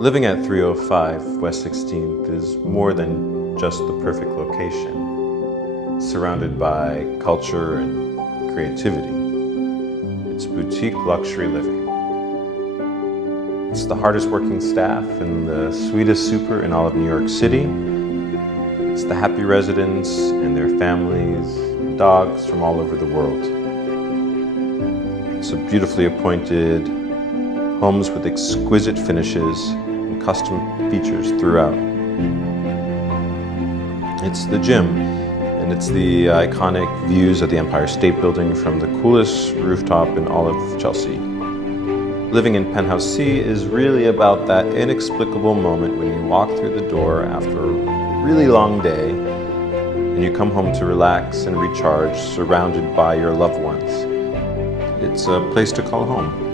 Living at 305 West 16th is more than just the perfect location. Surrounded by culture and creativity, it's boutique luxury living. It's the hardest working staff and the sweetest super in all of New York City. It's the happy residents and their families, and dogs from all over the world. It's a beautifully appointed homes with exquisite finishes and custom features throughout. It's the gym, and it's the iconic views of the Empire State Building from the coolest rooftop in all of Chelsea. Living in Penthouse C is really about that inexplicable moment when you walk through the door after a really long day and you come home to relax and recharge surrounded by your loved ones. It's a place to call home.